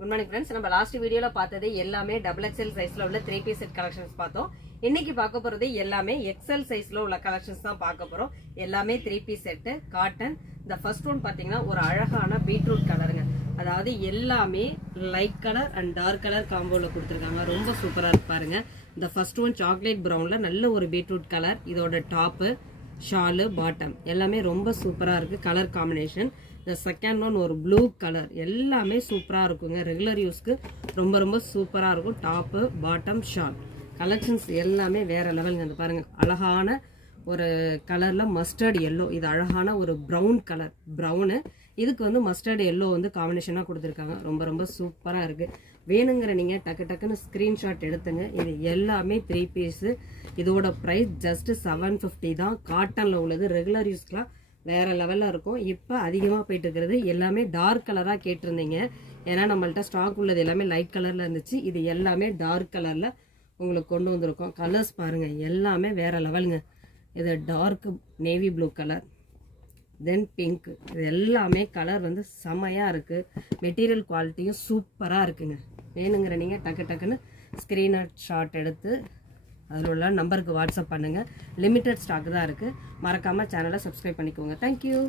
Good morning friends. நம்ம last வீடியோல பார்த்தது எல்லாமே டபுள் எக்ஸ்எல் சைஸ்ல உள்ள 3 பீஸ் செட் கலெக்ஷன்ஸ் பார்த்தோம். இன்னைக்கு பார்க்க போறது எல்லாமே எக்ஸ்எல் சைஸ்ல உள்ள கலெக்ஷன்ஸ் தான் பார்க்க போறோம். எல்லாமே 3 பீஸ் செட் காட்டன். இந்த ஃபர்ஸ்ட் ஒன் பாத்தீங்கன்னா ஒரு அழகான பீட்ரூட் கலருங்க. அதாவது எல்லாமே light colour and dark colour காம்போல கொடுத்துருக்காங்க. ரொம்ப சூப்பரா இருக்கு பாருங்க. இந்த ஃபர்ஸ்ட் ஒன் சாக்லேட் ப்ரௌன்ல நல்ல ஒரு பீட்ரூட் கலர். இதோட டாப்பு, ஷாலு, பாட்டம் எல்லாமே ரொம்ப சூப்பரா இருக்கு கலர் காம்பினேஷன். இந்த செகண்ட் ஒன் ஒரு ப்ளூ கலர். எல்லாமே சூப்பரா இருக்குங்க. ரெகுலர் யூஸ்க்கு ரொம்ப ரொம்ப சூப்பரா இருக்கும். டாப்பு, பாட்டம், ஷால் கலெக்ஷன்ஸ் எல்லாமே வேற லெவலுங்க. இந்த பாருங்க அழகான ஒரு கலர்ல மஸ்டர்ட் எல்லோ. இது அழகான ஒரு ப்ரௌன் கலர். ப்ரௌனு இதுக்கு வந்து மஸ்டர்ட் எல்லோ வந்து காம்பினேஷனாக கொடுத்துருக்காங்க. ரொம்ப ரொம்ப சூப்பராக இருக்கு. வேணுங்கிற நீங்கள் டக்கு டக்குன்னு ஸ்க்ரீன்ஷாட் எடுத்துங்க. இது எல்லாமே 3 பீஸு. இதோட ப்ரைஸ் ஜஸ்ட் 750 தான். காட்டனில் உள்ளது. ரெகுலர் யூஸ்க்குலாம் வேற லெவலில் இருக்கும். இப்போ அதிகமாக போயிட்டு இருக்கிறது எல்லாமே டார்க் கலராக கேட்டிருந்தீங்க. ஏன்னா நம்மள்ட்ட ஸ்டாக் உள்ளது எல்லாமே லைட் கலரில் இருந்துச்சு. இது எல்லாமே டார்க் கலரில் உங்களுக்கு கொண்டு வந்திருக்கோம். கலர்ஸ் பாருங்கள் எல்லாமே வேற லெவலுங்க. இது dark navy blue colour, then pink. இது எல்லாமே கலர் வந்து செமையாக இருக்குது. மெட்டீரியல் குவாலிட்டியும் சூப்பராக இருக்குங்க. வேணுங்கிற நீங்கள் டக்கு டக்குன்னு ஸ்க்ரீன்ஷாட் எடுத்து அதில் உள்ள நம்பருக்கு வாட்ஸ்அப் பண்ணுங்கள். லிமிட்டட் ஸ்டாக் தான் இருக்குது. மறக்காமல் சேனலை சப்ஸ்கிரைப் பண்ணிக்கோங்க. தேங்க்யூ.